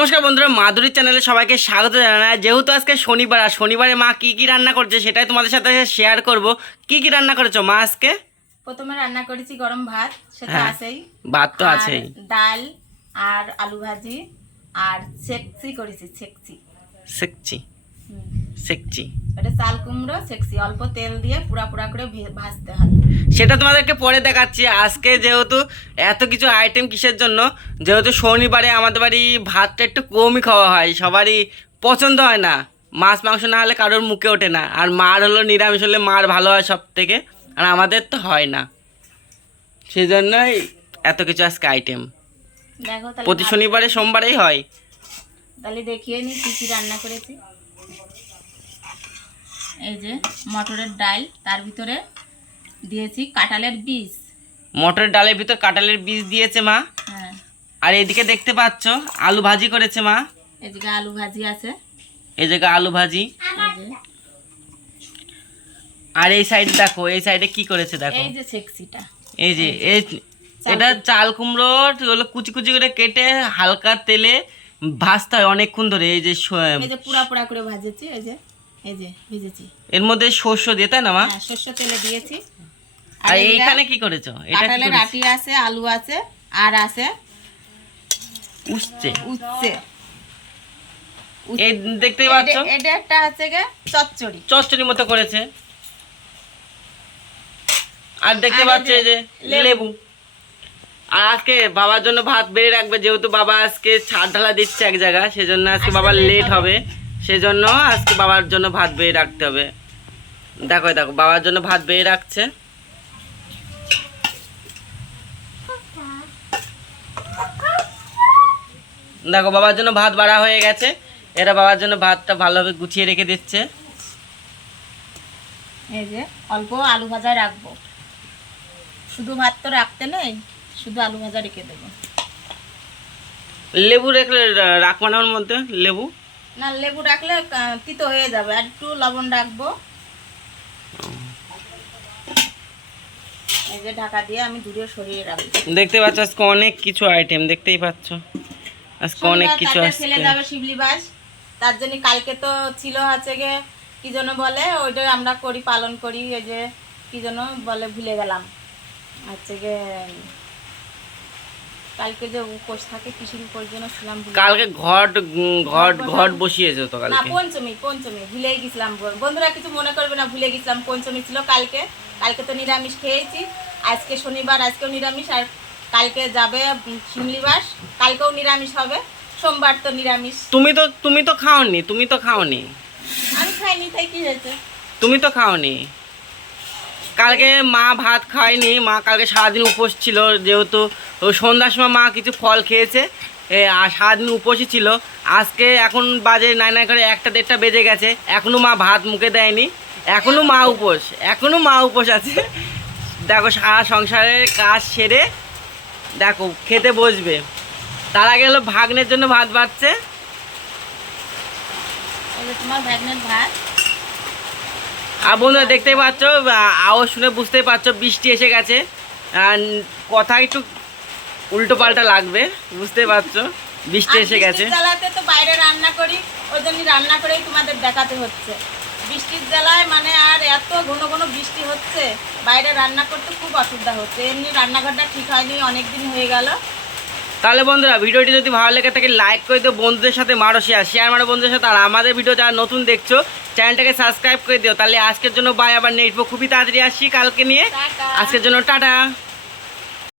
নমস্কার বন্ধুরা মাধুরীর চ্যানেলে সবাইকে স্বাগত জানাই। যেহেতু আজকে শনিবার আর শনিবারে মা কি কি রান্না করছে সেটাই তোমাদের সাথে শেয়ার করব। কি কি রান্না করেছ মা আজকে? প্রথমে রান্না করেছি গরম ভাত সেটা হ্যাঁ, আছেই। ভাত তো আছেই। ডাল আর আলু ভাজি আর সেকচি করেছি সেকচি সেকচি। সেকচি এটা চাল কুমড়ো সেকচি অল্প তেল দিয়ে পুরা পুরা করে ভাজতে হয়। সেটা তোমাদেরকে পরে দেখাচ্ছি। আজকে যেহেতু এত কিছু আইটেম কিসের জন্য যেহেতু শনিবারে আমাদের বাড়ি ভাতটা একটু কমই খাওয়া হয় সবারই পছন্দ হয় না। মাছ মাংস না হলে কারোর মুখে ওঠে না। আর মার হলো নিরামিষ হলে মার ভালো হয় সব থেকে আর আমাদের তো হয় না। সেই জন্যই এত কিছু আজকে আইটেম প্রতি শনিবারে সোমবারেই হয়। তাহলে দেখিয়ে নি কি কি রান্না করেছি। এই যে মটরের ডাল তার ভিতরে দিয়েছি কাঁঠালের বীজ। মটরের ডালের ভিতর কাঁঠালের বীজ দিয়েছে মা। হ্যাঁ। আর এদিকে দেখতে পাচ্ছ আলু ভাজি করেছে মা। এদিকে আলু ভাজি আছে। এই জায়গায় আলু ভাজি। আর এই সাইডে দেখো এই সাইডে কি করেছে দেখো। এই যে সেকচিটা এই যে এই এটা চাল কুমড়ো হলো কুচি কুচি করে কেটে হালকা তেলে ভাজতে হয় অনেকক্ষণ ধরে। এই যে এই যে পুরা পুরা করে ভাজেছি এই যে এই যে ভেজেছি। এর মধ্যে শস্য দিয়ে তাই না মা? হ্যাঁ সর্ষ তেলে দিয়েছি। আর এইখানে কি করেছ? এটা কাঁঠালের? আটি আছে আলু আছে আর আছে উঠছে উচ্ছে। এই পাচ্ছ? এটা- একটা আছে গে চচ্চড়ি। মতো করেছে। আর দেখতে পাচ্ছ যে এই যে লেবু। আর আজকে বাবার জন্য ভাত বেড়ে রাখবে যেহেতু বাবা আজকে ছাদ ঢালা দিচ্ছে এক জায়গা সেজন্য আজকে বাবার লেট হবে। হবে। সেজন্য আজকে বাবার জন্য ভাত বেড়ে রাখতে হবে। দেখো দেখো বাবার জন্য ভাত বেড়ে রাখছে। দেখো বাবার জন্য ভাত বাড়া হয়ে গেছে। এরা বাবার জন্য ভাতটা ভালোভাবে গুছিয়ে রেখে দিচ্ছে। এই যে অল্প আলু ভাজা রাখব। শুধু ভাত তো রাখতে নেই শুধু আলু ভাজা রেখে দেবো। লেবু রেখে রাখব না ওর মধ্যে লেবু? না লেবু রাখলে তিতো হয়ে যাবে। আর একটু লবণ রাখব। এই যে ঢাকা দিয়ে আমি দূরে সরিয়ে রাখব। দেখতে পাচ্ছ আজকে অনেক কিছু আইটেম দেখতেই পাচ্ছ। আজকে অনেক কিছু আসছে ফেলে যাবে শিবলি বাস। তার জন্য কালকে তো ছিল হচ্ছে গে কি যেন বলে ওইটা আমরা করি পালন করি এই যে কি যেন বলে ভুলে গেলাম। হচ্ছে গে কালকে যে উপোস থাকে কিসের উপোস যেন ছিলাম কালকে ঘট ঘট ঘট বসিয়েছে তো না পঞ্চমী পঞ্চমী ভুলেই গেছিলাম বন্ধুরা কিছু মনে করবে না ভুলে গেছিলাম পঞ্চমী ছিল কালকে। কালকে তো নিরামিষ খেয়েছি আজকে শনিবার আজকেও নিরামিষ আর কালকে যাবে শিমলিবাস কালকেও নিরামিষ হবে সোমবার তো নিরামিষ। তুমি তো তুমি তো খাওনি তুমি তো খাওনি। আমি খাইনি তাই কি হয়েছে? তুমি তো খাওনি। কালকে মা ভাত খায়নি মা কালকে সারাদিন উপোস ছিল যেহেতু সন্ধ্যার সময় মা কিছু ফল খেয়েছে আর সারাদিন উপোসই ছিল। আজকে এখন বাজে নাই নাই করে একটা দেড়টা বেজে গেছে এখনও মা ভাত মুখে দেয়নি এখনও মা উপোস এখনও মা উপোস আছে। দেখো সারা সংসারের কাজ সেরে দেখো খেতে বসবে। তার আগে হলো ভাগ্নের জন্য ভাত বাড়ছে। আর বন্ধুরা দেখতেই পাচ্ছ আওয়াজ শুনে বুঝতেই পারছ বৃষ্টি এসে গেছে। কথা একটু উল্টো পাল্টা লাগবে বুঝতেই পারছ বৃষ্টি এসে গেছে। তো বাইরে রান্না করি ওই জন্য রান্না করেই তোমাদের দেখাতে হচ্ছে। বৃষ্টির জ্বালায় মানে আর এত ঘন ঘন বৃষ্টি হচ্ছে বাইরে রান্না করতে খুব অসুবিধা হচ্ছে। এমনি রান্নাঘরটা ঠিক হয়নি অনেক দিন হয়ে গেল। তাহলে বন্ধুরা ভিডিওটি যদি ভালো লেগে থাকে লাইক করে দিও বন্ধুদের সাথে মারো শেয়ার শেয়ার মারো বন্ধুদের সাথে। আর আমাদের ভিডিও যারা নতুন দেখছ চ্যানেলটাকে সাবস্ক্রাইব করে দিও। তাহলে আজকের জন্য বাই আবার নেটবো। খুবই তাড়াতাড়ি আসছি কালকে নিয়ে। আজকের জন্য টাটা।